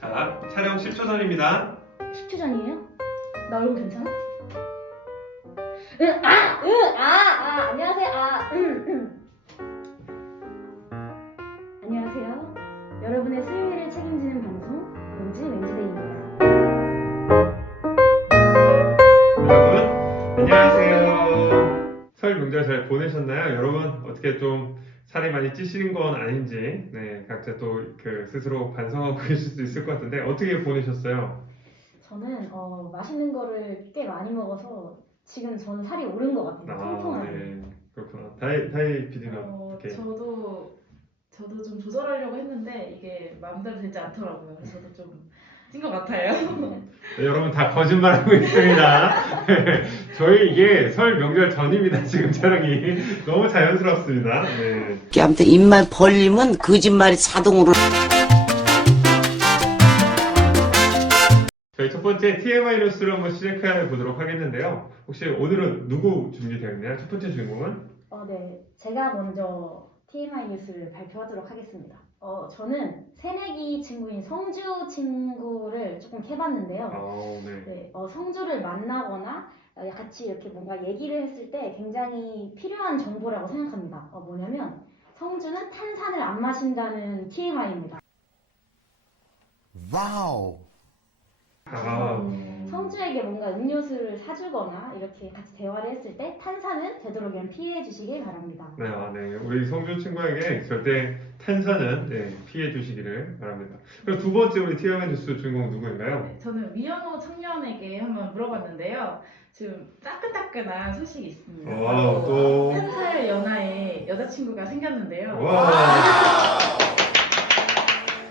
자, 촬영 10초 전입니다. 10초 전이에요? 나 얼굴 괜찮아? 안녕하세요. 안녕하세요. 여러분의 수요일을 책임지는 방송, 왠지 왠지데이입니다. 여러분, 안녕하세요. 설 명절 잘 보내셨나요? 여러분, 어떻게 좀 살이 많이 찌시는 건 아닌지, 각자 또 스스로 반성하고 계실 수 있을 것 같은데, 어떻게 보내셨어요? 저는 맛있는 거를 꽤 많이 먹어서 지금 저는 살이 오른 것 같아요. 통통하게. 네, 그렇구나. 다이 PD는 어떻게? 저도 좀 조절하려고 했는데 이게 마음대로 되지 않더라고요. 그래서 저도 좀 찐 것 같아요. 네, 여러분 다 거짓말하고 있습니다. 저희 이게 설 명절 전입니다. 지금 촬영이 너무 자연스럽습니다. 네. 아무튼 입만 벌리면 거짓말이 자동으로. 저희 첫 번째 TMI 뉴스를 한번 시작해 보도록 하겠는데요. 혹시 오늘은 누구 준비되어 있나요? 첫 번째 주인공은? 네. 제가 먼저 TMI 뉴스를 발표하도록 하겠습니다. 저는 새내기 친구인 성주 친구를 조금 해봤는데요. 네. 성주를 만나거나 같이 이렇게 뭔가 얘기를 했을 때 굉장히 필요한 정보라고 생각합니다. 뭐냐면 성주는 탄산을 안 마신다는 TMI입니다. 와우. 성주에게 뭔가 음료수를 사주거나 이렇게 같이 대화를 했을 때 탄산은 되도록이면 피해 주시길 바랍니다. 네. 우리 성준 친구에게 절대 탄산은 피해 주시기를 바랍니다. 그럼 두 번째 우리 TMI 뉴스 주인공 누구인가요? 네, 저는 위현호 청년에게 한번 물어봤는데요. 지금 따끈따끈한 소식이 있습니다. 또. 1살 연하의 여자친구가 생겼는데요. 와.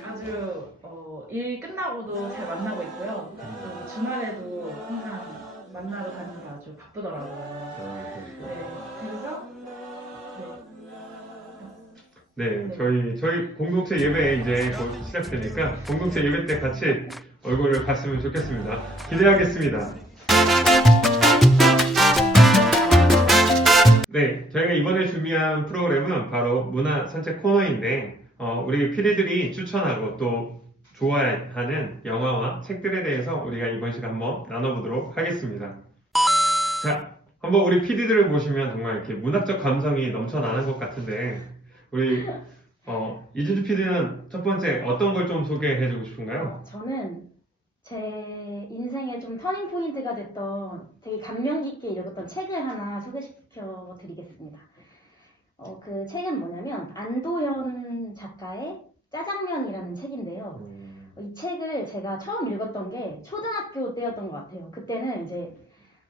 아주 일 끝나고도 잘 만나고 있고요. 또 주말에도 항상 만나러 가는 게 아주 바쁘더라고요. 그래서 저희 공동체 예배 이제 곧 시작되니까 공동체 예배 때 같이 얼굴을 봤으면 좋겠습니다. 기대하겠습니다. 네, 저희가 이번에 준비한 프로그램은 바로 문화 산책 코너인데 우리 PD들이 추천하고 또 좋아하는 영화와 책들에 대해서 우리가 이번 시간 한번 나눠보도록 하겠습니다. 자, 한번 우리 PD들을 보시면 정말 이렇게 문학적 감성이 넘쳐나는 것 같은데 우리 이진주 PD는 첫 번째 어떤 걸 좀 소개해주고 싶은가요? 저는 제 인생의 좀 터닝 포인트가 됐던 되게 감명 깊게 읽었던 책을 하나 소개시켜 드리겠습니다. 그 책은 뭐냐면 안도현 작가의 짜장면이라는 책인데요. 이 책을 제가 처음 읽었던 게 초등학교 때였던 것 같아요. 그때는 이제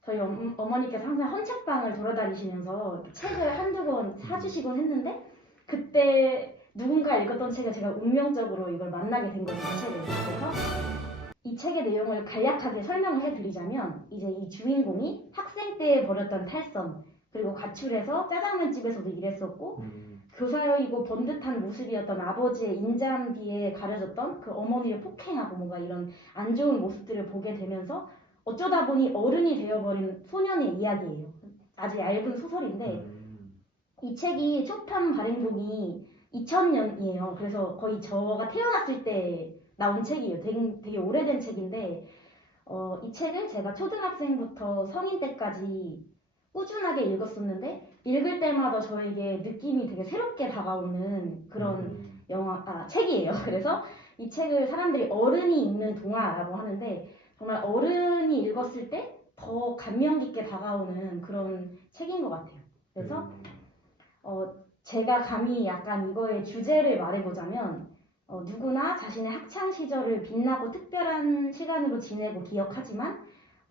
저희 어머니께서 항상 헌책방을 돌아다니시면서 책을 한두 권 사주시곤 했는데 그때 누군가 읽었던 책을 제가 운명적으로 이걸 만나게 된 거예요. 이 책을. 그래서 이 책의 내용을 간략하게 설명을 해드리자면 이제 이 주인공이 학생 때 벌였던 탈선 그리고 가출해서 짜장면집에서도 일했었고 교사이고 번듯한 모습이었던 아버지의 인자함기에 가려졌던 그 어머니를 폭행하고 뭔가 이런 안 좋은 모습들을 보게 되면서 어쩌다 보니 어른이 되어버린 소년의 이야기예요. 아주 얇은 소설인데 이 책이 초판 발행본이 2000년이에요. 그래서 거의 저가 태어났을 때 나온 책이에요. 되게 오래된 책인데 이 책을 제가 초등학생부터 성인 때까지 꾸준하게 읽었었는데 읽을 때마다 저에게 느낌이 되게 새롭게 다가오는 그런 책이에요. 그래서 이 책을 사람들이 어른이 읽는 동화라고 하는데 정말 어른이 읽었을 때 더 감명 깊게 다가오는 그런 책인 것 같아요. 그래서 제가 감히 약간 이거의 주제를 말해보자면 누구나 자신의 학창 시절을 빛나고 특별한 시간으로 지내고 기억하지만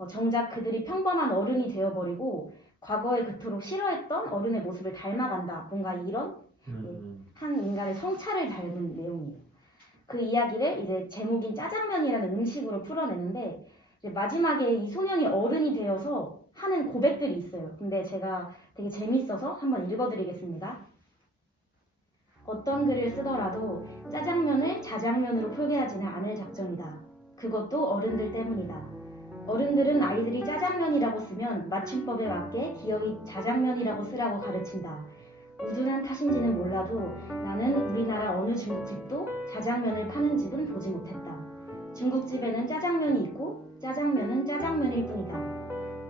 정작 그들이 평범한 어른이 되어버리고 과거에 그토록 싫어했던 어른의 모습을 닮아간다. 뭔가 이런 한 인간의 성찰을 닮은 내용이에요. 그 이야기를 이제 제목인 짜장면이라는 음식으로 풀어냈는데 이제 마지막에 이 소년이 어른이 되어서 하는 고백들이 있어요. 근데 제가 되게 재밌어서 한번 읽어드리겠습니다. 어떤 글을 쓰더라도 짜장면을 자장면으로 표기하지는 않을 작정이다. 그것도 어른들 때문이다. 어른들은 아이들이 짜장면이라고 쓰면 맞춤법에 맞게 기억이 자장면이라고 쓰라고 가르친다. 우둔한 탓인지는 몰라도 나는 우리나라 어느 중국집도 자장면을 파는 집은 보지 못했다. 중국집에는 짜장면이 있고 짜장면은 짜장면일 뿐이다.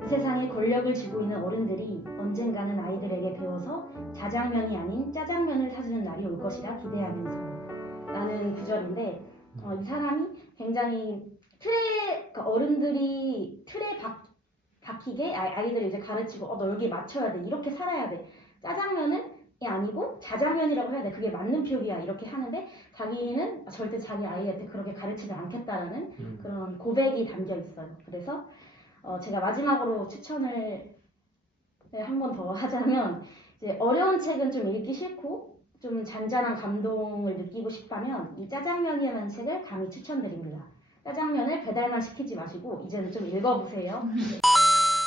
이 세상에 권력을 쥐고 있는 어른들이 언젠가는 아이들에게 배워서 자장면이 아닌 짜장면을 사주는 날이 올 것이라 기대하면서 라는 구절인데 이 사람이 굉장히 그러니까 어른들이 틀에 박히게 아이들을 이제 가르치고 너 여기 맞춰야 돼 이렇게 살아야 돼 짜장면은 아니고 자장면이라고 해야 돼 그게 맞는 표기야 이렇게 하는데 자기는 절대 자기 아이한테 그렇게 가르치지 않겠다라는 그런 고백이 담겨 있어요. 그래서 제가 마지막으로 추천을 한 번 더 하자면 이제 어려운 책은 좀 읽기 싫고 좀 잔잔한 감동을 느끼고 싶다면 이 짜장면이라는 책을 강히 추천드립니다. 짜장면을 배달만 시키지 마시고 이제는 좀 읽어보세요.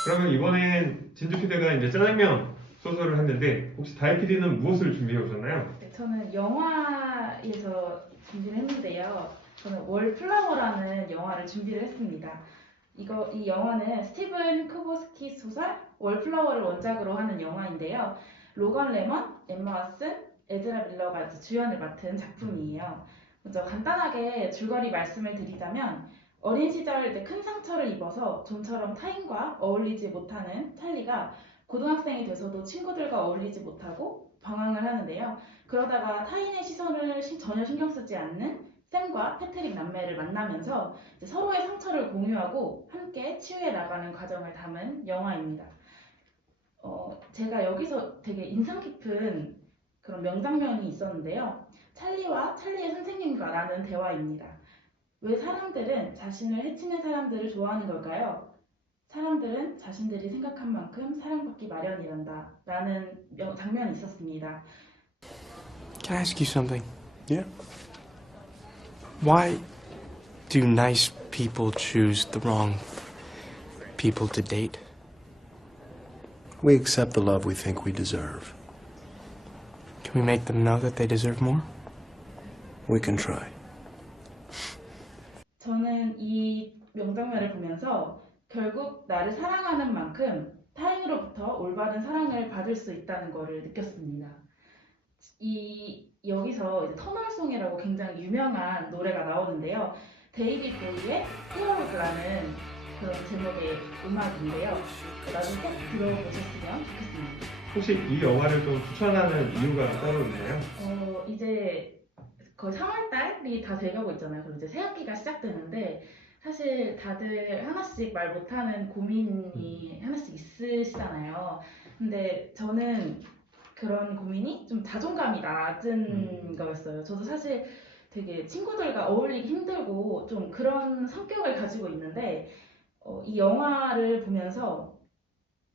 그러면 이번엔 진주 PD가 이제 짜장면 소설을 했는데 혹시 다혜 PD는 무엇을 준비해 오셨나요? 네, 저는 영화에서 준비를 했는데요. 저는 월플라워라는 영화를 준비를 했습니다. 이 영화는 스티븐 쿠보스키 소설 월플라워를 원작으로 하는 영화인데요. 로건 레먼, 엠마 왓슨, 에즈라 밀러가 주연을 맡은 작품이에요. 먼저 간단하게 줄거리 말씀을 드리자면 어린 시절 이제 큰 상처를 입어서 좀처럼 타인과 어울리지 못하는 찰리가 고등학생이 돼서도 친구들과 어울리지 못하고 방황을 하는데요. 그러다가 타인의 시선을 전혀 신경 쓰지 않는 샘과 패트릭 남매를 만나면서 이제 서로의 상처를 공유하고 함께 치유해 나가는 과정을 담은 영화입니다. 제가 여기서 되게 인상 깊은 그런 명장면이 있었는데요. 찰리와 찰리의 선생님과 나눈 대화입니다. 왜 사람들은 자신을 해치는 사람들을 좋아하는 걸까요? 사람들은 자신들이 생각한 만큼 사랑받기 마련이란다 라는 장면이 있었습니다. Can I ask you something? Yeah. Why do nice people choose the wrong people to date? We accept the love we think we deserve. Can we make them know that they deserve more? We can try. 저는 이 명장면을 보면서 결국 나를 사랑하는 만큼 타인으로부터 올바른 사랑을 받을 수 있다는 것을 느꼈습니다. 여기서 이제 터널송이라고 굉장히 유명한 노래가 나오는데요. 데이빗 보이의 히어로즈라는 그런 제목의 음악인데요. 나중에 꼭 들어보셨으면 좋겠습니다. 혹시 이 영화를 좀 추천하는 이유가 따로 있나요? 이제 거의 3월달이 다 돼가고 있잖아요. 그리고 이제 새학기가 시작되는데 사실 다들 하나씩 말 못하는 고민이 하나씩 있으시잖아요. 근데 저는 그런 고민이 좀 자존감이 낮은 거였어요. 저도 사실 되게 친구들과 어울리기 힘들고 좀 그런 성격을 가지고 있는데 이 영화를 보면서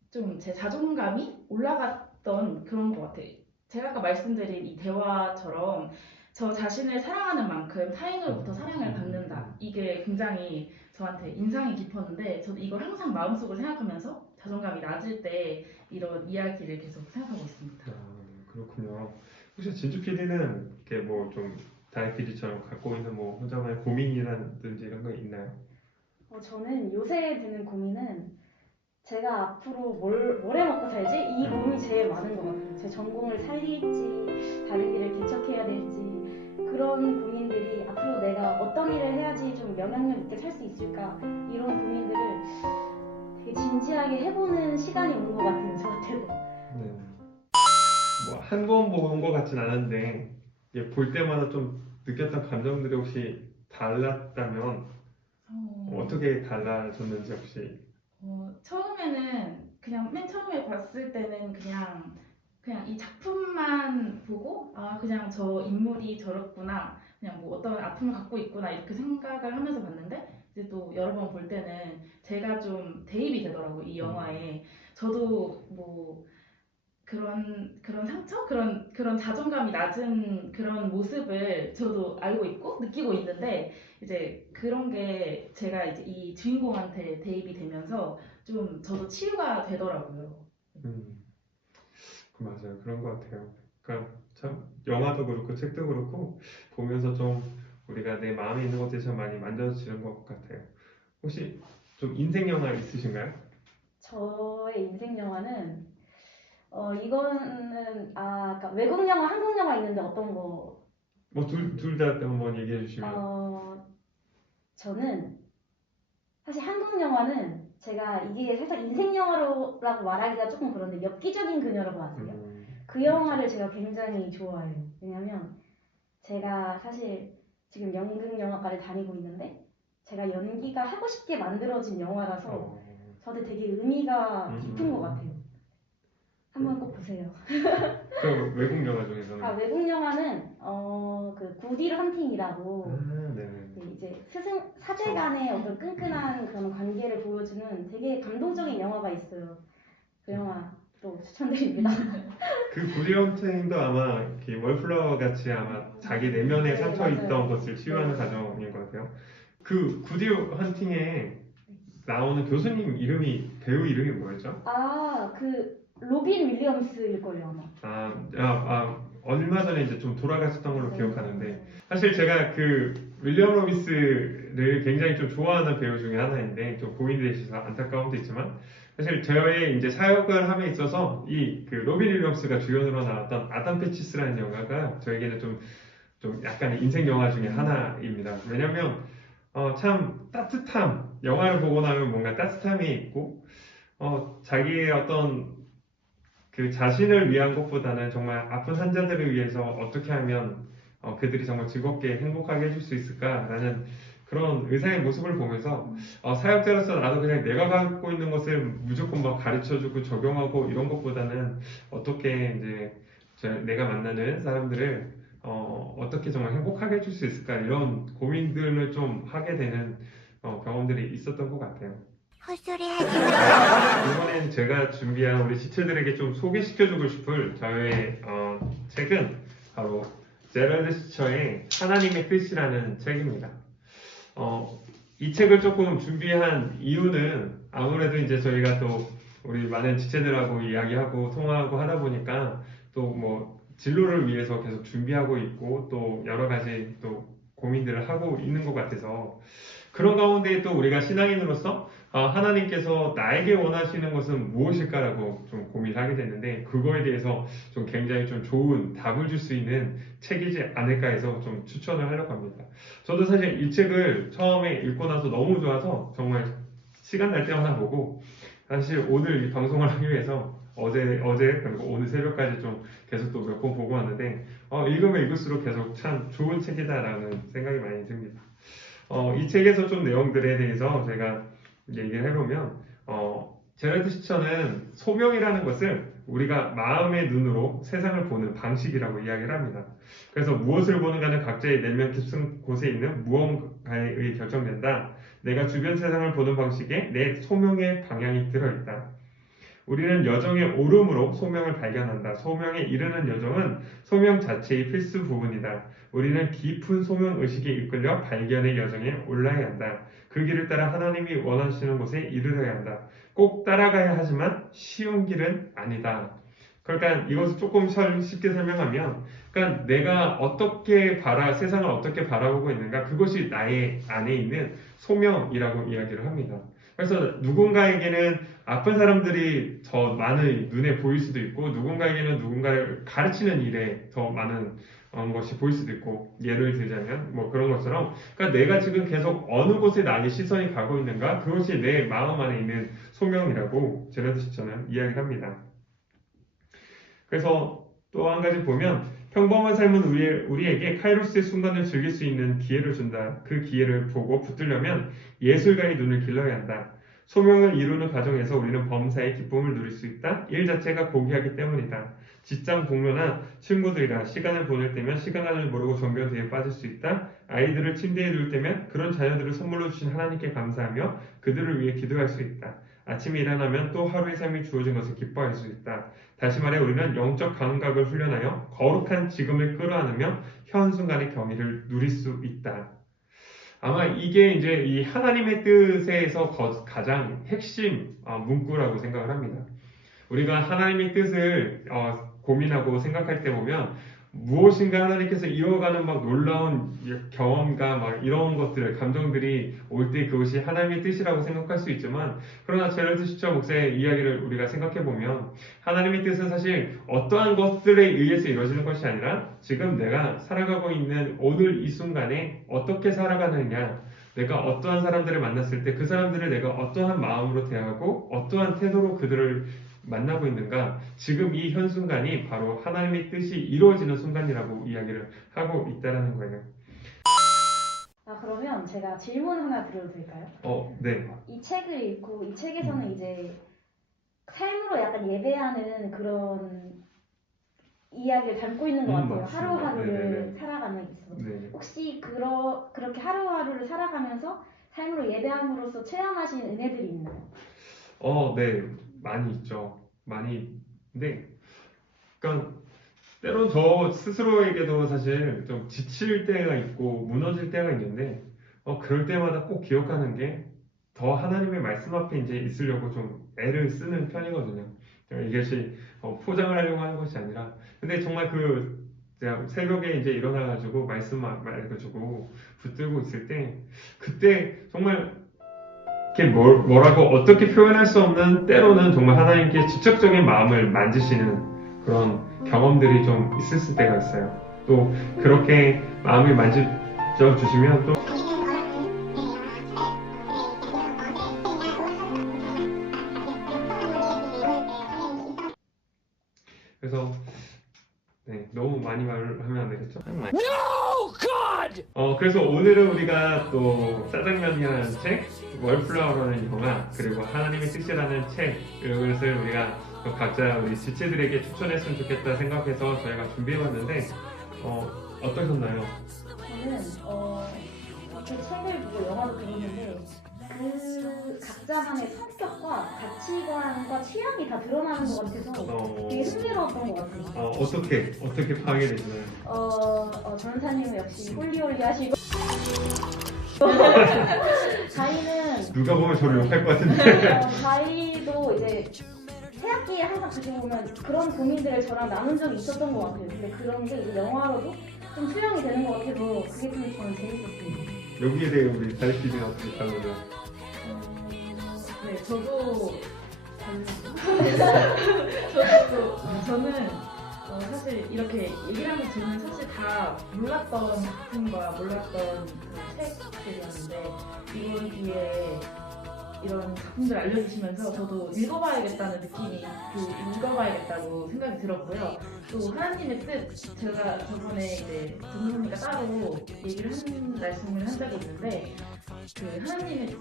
좀 제 자존감이 올라갔던 그런 것 같아요. 제가 아까 말씀드린 이 대화처럼 저 자신을 사랑하는 만큼 타인으로부터 사랑을 받는다. 이게 굉장히 저한테 인상이 깊었는데 저도 이걸 항상 마음속으로 생각하면서 자존감이 낮을 때 이런 이야기를 계속 생각하고 있습니다. 그렇군요. 혹시 진주 PD는 이렇게 뭐 좀 다혜 PD처럼 갖고 있는 뭐 혼자만의 고민이라든지 이런 거 있나요? 저는 요새 드는 고민은 제가 앞으로 뭘 해먹고 살지? 이 고민이 제일 많은 것 같아요. 제 전공을 살릴지, 다른 길을 개척해야 될지 그런 고민들이 앞으로 내가 어떤 일을 해야지 좀 영향력 있게 살 수 있을까 이런 고민들을 되게 진지하게 해보는 시간이 온 것 같아요. 저한테도. 네. 뭐 한 번 본 것 같진 않은데 볼 때마다 좀 느꼈던 감정들이 혹시 달랐다면 어떻게 달라졌는지 혹시? 처음에는 그냥 맨 처음에 봤을 때는 그냥 이 작품만 보고 그냥 저 인물이 저렇구나 그냥 뭐 어떤 아픔을 갖고 있구나 이렇게 생각을 하면서 봤는데 이제 또 여러 번 볼 때는 제가 좀 대입이 되더라고요. 이 영화에 저도 뭐 그런 상처? 그런 자존감이 낮은 그런 모습을 저도 알고 있고 느끼고 있는데 이제 그런 게 제가 이제 이 주인공한테 대입이 되면서 좀 저도 치유가 되더라고요. 맞아요. 그런 것 같아요. 그러니까 참 영화도 그렇고 책도 그렇고 보면서 좀 우리가 내 마음에 있는 것들이 참 많이 만져지는 것 같아요. 혹시 좀 인생 영화 있으신가요? 저의 인생 영화는 이거는 그러니까 외국 영화, 한국 영화 있는데 어떤 거? 뭐 둘 다 한번 얘기해 주시면. 저는 사실 한국 영화는 제가 이게 살짝 인생 영화라고 말하기가 조금 그런데 엽기적인 그녀라고 아세요? 그 영화를 제가 굉장히 좋아해요. 왜냐면 제가 사실 지금 연극 영화과를 다니고 있는데 제가 연기가 하고 싶게 만들어진 영화라서 저한테 되게 의미가 깊은 것 같아요. 한번 꼭 보세요. 그 외국 영화 중에서는 외국 영화는 그 굿윌 헌팅이라고 네네. 그 이제 사제 간의 어떤 끈끈한 그런 관계를 보여주는 되게 감동적인 영화가 있어요. 그 영화 또 추천드립니다. 그 구리엄탱도 아마 이렇게 월플라워 같이 아마 자기 내면에 네, 상처 맞아요. 있던 것을 치유하는 네. 과정인 것 같아요. 그 구디 헌팅에 나오는 교수님 이름이 배우 이름이 뭐였죠? 그 로빈 윌리엄스일 거예요 아마. 얼마 전에 이제 좀 돌아가셨던 걸로 네. 기억하는데 사실 제가 그 윌리엄 로비스를 굉장히 좀 좋아하는 배우 중에 하나인데 좀 고인이 되셔서 안타까움도 있지만 사실 저의 이제 사역을 함에 있어서 이 그 로빈 윌리엄스가 주연으로 나왔던 아담 패치스라는 영화가 저에게는 좀 약간의 인생 영화 중에 하나입니다. 왜냐면 참 따뜻함, 영화를 보고 나면 뭔가 따뜻함이 있고 자기의 어떤 그 자신을 위한 것보다는 정말 아픈 환자들을 위해서 어떻게 하면 그들이 정말 즐겁게 행복하게 해줄 수 있을까라는 그런 의사의 모습을 보면서 사역자로서 나도 그냥 내가 갖고 있는 것을 무조건 막 가르쳐주고 적용하고 이런 것보다는 어떻게 이제 내가 만나는 사람들을 어떻게 정말 행복하게 해줄 수 있을까 이런 고민들을 좀 하게 되는 경험들이 있었던 것 같아요. 이번엔 제가 준비한 우리 지체들에게 좀 소개시켜주고 싶을 저의 책은 바로 제럴드 시처의 하나님의 뜻이라는 책입니다. 이 책을 조금 준비한 이유는 아무래도 이제 저희가 또 우리 많은 지체들하고 이야기하고 통화하고 하다 보니까 또 뭐 진로를 위해서 계속 준비하고 있고 또 여러 가지 또 고민들을 하고 있는 것 같아서 그런 가운데 또 우리가 신앙인으로서 하나님께서 나에게 원하시는 것은 무엇일까라고 좀 고민하게 됐는데 그거에 대해서 좀 굉장히 좀 좋은 답을 줄 수 있는 책이지 않을까 해서 좀 추천을 하려고 합니다. 저도 사실 이 책을 처음에 읽고 나서 너무 좋아서 정말 시간 날 때마다 보고 사실 오늘 이 방송을 하기 위해서 어제 그리고 오늘 새벽까지 좀 계속 또 몇 번 보고 왔는데 읽으면 읽을수록 계속 참 좋은 책이다라는 생각이 많이 듭니다. 이 책에서 좀 내용들에 대해서 제가 얘기를 해보면 제럴드 시처는 소명이라는 것을 우리가 마음의 눈으로 세상을 보는 방식이라고 이야기를 합니다. 그래서 무엇을 보는가는 각자의 내면 깊은 곳에 있는 무언가에 의해 결정된다. 내가 주변 세상을 보는 방식에 내 소명의 방향이 들어있다. 우리는 여정의 오름으로 소명을 발견한다. 소명에 이르는 여정은 소명 자체의 필수 부분이다. 우리는 깊은 소명 의식에 이끌려 발견의 여정에 올라야 한다. 그 길을 따라 하나님이 원하시는 곳에 이르러야 한다. 꼭 따라가야 하지만 쉬운 길은 아니다. 그러니까 이것을 조금 쉽게 설명하면 그러니까 내가 어떻게 세상을 어떻게 바라보고 있는가 그것이 나의 안에 있는 소명이라고 이야기를 합니다. 그래서 누군가에게는 아픈 사람들이 더 많은 눈에 보일 수도 있고 누군가에게는 누군가를 가르치는 일에 더 많은 것이 보일 수도 있고 예를 들자면 뭐 그런 것처럼 그러니까 내가 지금 계속 어느 곳에 나의 시선이 가고 있는가 그것이 내 마음 안에 있는 소명이라고 제럴드 시처는 이야기를 합니다. 그래서 또 한 가지 보면 평범한 삶은 우리에게 카이로스의 순간을 즐길 수 있는 기회를 준다. 그 기회를 보고 붙들려면 예술가의 눈을 길러야 한다. 소명을 이루는 과정에서 우리는 범사의 기쁨을 누릴 수 있다. 일 자체가 고귀하기 때문이다. 직장 동료나 친구들이랑 시간을 보낼 때면 시간 가는 줄 모르고 정겨운 빠질 수 있다. 아이들을 침대에 둘 때면 그런 자녀들을 선물로 주신 하나님께 감사하며 그들을 위해 기도할 수 있다. 아침에 일어나면 또 하루의 삶이 주어진 것을 기뻐할 수 있다. 다시 말해 우리는 영적 감각을 훈련하여 거룩한 지금을 끌어안으며 현 순간의 경의를 누릴 수 있다. 아마 이게 이제 이 하나님의 뜻에서 가장 핵심 문구라고 생각을 합니다. 우리가 하나님의 뜻을 고민하고 생각할 때 보면 무엇인가 하나님께서 이어가는 막 놀라운 경험과 막 이런 것들, 감정들이 올 때 그것이 하나님의 뜻이라고 생각할 수 있지만 그러나 제럴드 시처 목사의 이야기를 우리가 생각해 보면 하나님의 뜻은 사실 어떠한 것들에 의해서 이루어지는 것이 아니라 지금 내가 살아가고 있는 오늘 이 순간에 어떻게 살아가느냐 내가 어떠한 사람들을 만났을 때 그 사람들을 내가 어떠한 마음으로 대하고 어떠한 태도로 그들을 만나고 있는가. 지금 이 현 순간이 바로 하나님의 뜻이 이루어지는 순간이라고 이야기를 하고 있다라는 거예요. 그러면 제가 질문 하나 드려도 될까요? 네. 이 책을 읽고 이 책에서는 이제 삶으로 약간 예배하는 그런 이야기를 담고 있는 것 같아요. 맞습니다. 하루하루를 네네네. 살아가는 데 있어서. 네. 혹시 그렇게 하루하루를 살아가면서 삶으로 예배함으로써 체험하신 은혜들이 있나요? 네. 많이 있죠. 많이. 근데, 그러니까, 때론 저 스스로에게도 사실 좀 지칠 때가 있고 무너질 때가 있는데, 그럴 때마다 꼭 기억하는 게 더 하나님의 말씀 앞에 이제 있으려고 좀 애를 쓰는 편이거든요. 이것이 포장을 하려고 하는 것이 아니라, 근데 정말 제가 새벽에 이제 일어나가지고 말씀 말해가지고 붙들고 있을 때, 그때 정말 이렇게 뭐라고 어떻게 표현할 수 없는 때로는 정말 하나님께 직접적인 마음을 만지시는 그런 경험들이 좀 있을 때가 있어요. 또 그렇게 마음을 만져 주시면 또 그래서 네, 너무 많이 말을 하면 안 되겠죠? No, God! 그래서 오늘은 우리가 또 짜장면이라는 책, 월플라워라는 영화, 그리고 하나님의 뜻이라는 책, 이것을 우리가 또 각자 우리 지체들에게 추천했으면 좋겠다 생각해서 저희가 준비해봤는데 어떠셨나요? 저는 그 책을 보고 영화도 보는데 그 각자만의 성격과 가치관과 취향이 다 드러나는 것 같아서 되게 흥미로웠던 것 같아요. 어떻게 파악이 되시나요? 전사님은 역시 홀리홀리 하시고 가희는 누가 보면 저를 욕할 것 같은데. 가희도 이제 새학기에 항상 그렇게 보면 그런 고민들을 저랑 나눈 적이 있었던 것 같아요. 근데 그런 게 이제 영화로도 좀 수용이 되는 것 같아서 그게 좀 저는 재밌었어요. 여기에 대해 우리 다이피디가 어떻게 다루나요? 네, 저도 저는 사실 이렇게 얘기를 하면 저는 사실 다 몰랐던 작품과 몰랐던 그 책들이었는데 이번 기회에 이런 작품들 알려주시면서 저도 읽어봐야겠다는 느낌이 읽어봐야겠다고 생각이 들었고요. 또 하나님의 뜻 제가 저번에 이제 전문가님과 따로 얘기를 말씀을 한 적이 있는데 그 하나님의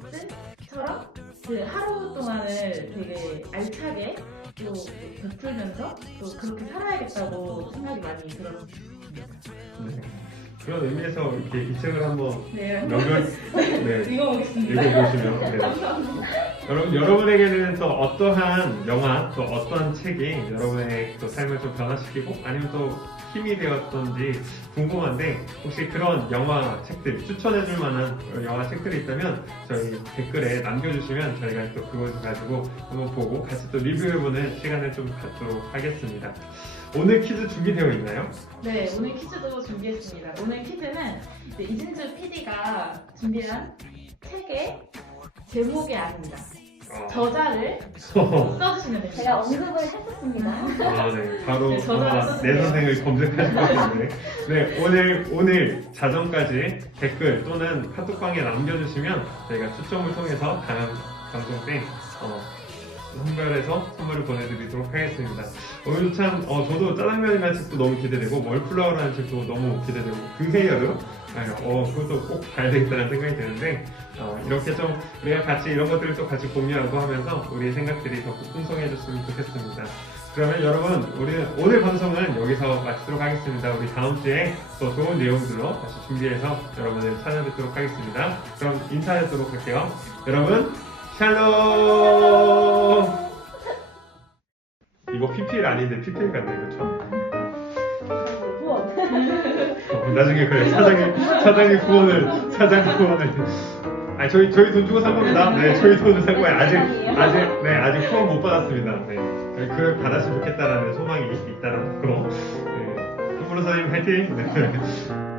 뜻처럼 그 하루 동안을 되게 알차게 또 베풀면서 또 그렇게 살아야겠다고 생각이 많이 들었습니다. 네. 그런 의미에서 이렇게 이 책을 한번 네, 읽어보시면 읽어보겠습니다. 여러분에게는 또 어떠한 영화, 또 어떠한 책이 여러분의 또 삶을 좀 변화시키고 아니면 또 힘이 되었던지 궁금한데 혹시 그런 영화 책들 추천해줄 만한 영화 책들이 있다면 저희 댓글에 남겨주시면 저희가 또 그것을 가지고 한번 보고 같이 또 리뷰해보는 시간을 좀 갖도록 하겠습니다. 오늘 퀴즈 준비되어 있나요? 네, 오늘 퀴즈도 준비했습니다. 오늘 퀴즈는 이진주 PD가 준비한 책의 제목이 아닙니다. 저자를 써주시면 됩니다. 제가 언급을 했었습니다. 네. 바로 네, 저자를 아마 내 선생을 검색하실 것 같은데 네, 오늘 자정까지 댓글 또는 카톡방에 남겨주시면 저희가 추첨을 통해서 다음 방송 때 선별해서 선물을 보내드리도록 하겠습니다. 오늘 참 저도 짜장면이라는 책도 너무 기대되고 월플라워라는 책도 너무 기대되고 그해 여름 그것도 꼭 봐야 되겠다는 생각이 드는데 이렇게 좀 우리가 같이 이런 것들을 또 같이 공유하고 하면서 우리의 생각들이 더 풍성해졌으면 좋겠습니다. 그러면 여러분 우리 오늘 방송은 여기서 마치도록 하겠습니다. 우리 다음 주에 더 좋은 내용들로 다시 준비해서 여러분을 찾아뵙도록 하겠습니다. 그럼 인사하도록 할게요. 여러분 샬롬! 이거 PPL 아닌데 PPL 같네, 그쵸? 후원. 나중에 그래, 사장님 후원을. 아니, 저희 돈 주고 산 겁니다. 네, 저희 돈을 산 거예요. 아직 후원 못 받았습니다. 네. 그걸 받았으면 좋겠다라는 소망이 있다라는 거. 네. 후보로 사장님 화이팅! 네.